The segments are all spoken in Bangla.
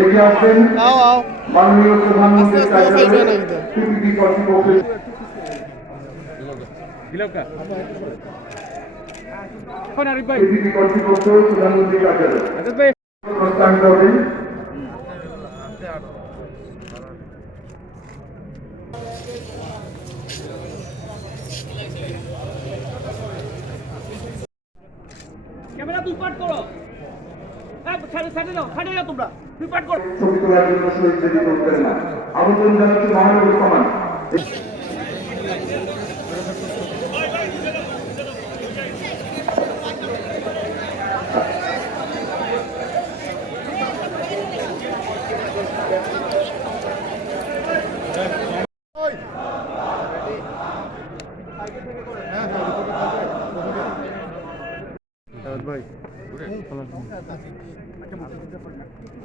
এগিয়ে আসবেন মাননীয় প্রধানমন্ত্রীর কার্যালয়ে পিপিপি কর্তৃপক্ষের পিপিপি কর্তৃপক্ষ প্রধানমন্ত্রীর কার্যালয়ে প্রস্থান করবেন। ক্যামেরা দুই পাট করো, সাইডে যাও তোমরা, দুই পাট করো। ছবি তোলার জন্য শহীদ দেরি করবেন না। আমন্ত্রণ জানাচ্ছি মহানগর কমান্ড।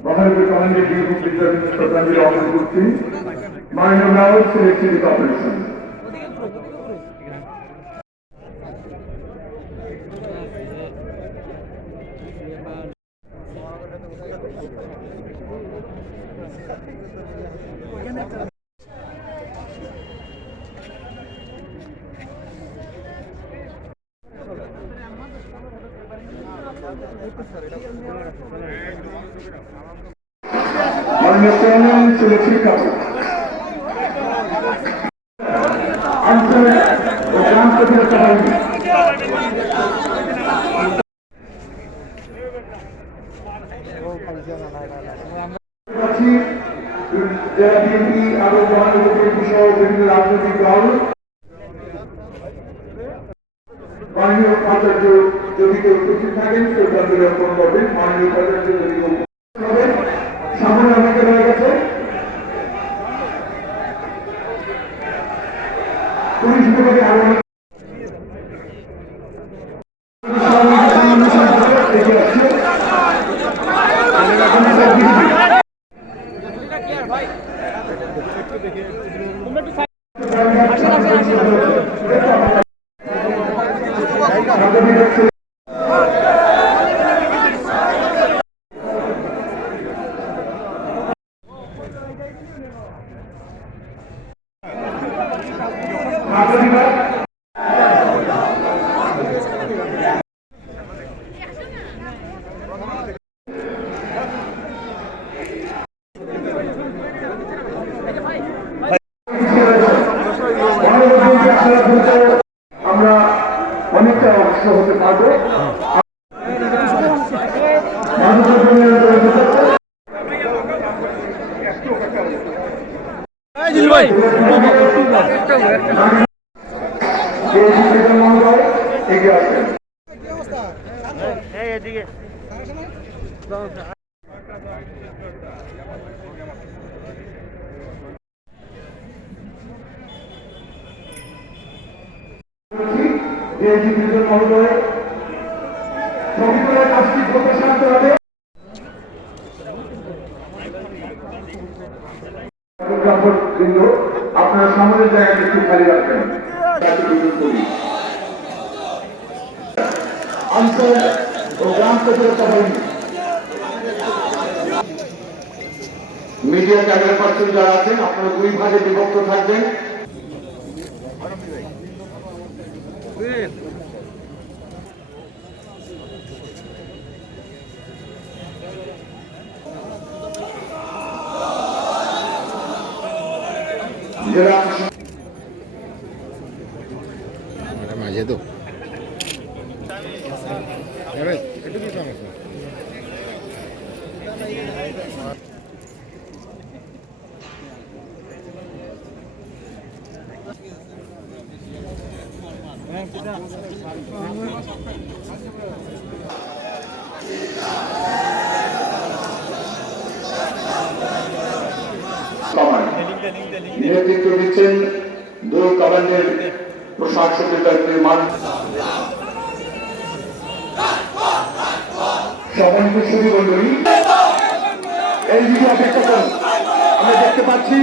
মহানগর কমান্ডের শ্রদ্ধাঞ্জলি অর্পণ করছি মাননীয় মেয়র সিলেক্টিভ কর্পোরেশন। মাননীয় চেয়ারম্যান সিলেক্টিভ আঞ্চলিক ও গ্রাম প্রতিরক্ষা বাহিনী জেলা বিএনপি আরো মহানগর বিএনপি সহ বিভিন্ন রাজনৈতিক দল মাননীয় উপাচার্য যদি কেউ উপস্থিত থাকেন শ্রদ্ধাঞ্জলি অর্পণ করবেন। মাননীয় উপাচার্য যদি কেউ সামনে অনেকে রয়ে গেছে, পুলিশ বিভাগে আরো আমরা অনেকটা অংশ হতে পারবো। এগিয়ে আসবেন। মহোদয় ছবি তোলার কাজটি প্রত্যাশা হবে। আপনারা সামনের জায়গাটা একটু খালি রাখবেন। অঞ্চল ও গ্রাম প্রতিরক্ষা বাহিনী মিডিয়া ক্যামেরা পার্সন যারা আছেন আপনারা দুই ভাগে বিভক্ত থাকবেন। মাঝে তো নেতৃত্ব দিচ্ছেন দুই কমান্ডের প্রশাসকের দায়িত্বে সম্মানিত সুধী মন্ডলী, এই দিকে অপেক্ষা করুন। আমরা দেখতে পাচ্ছি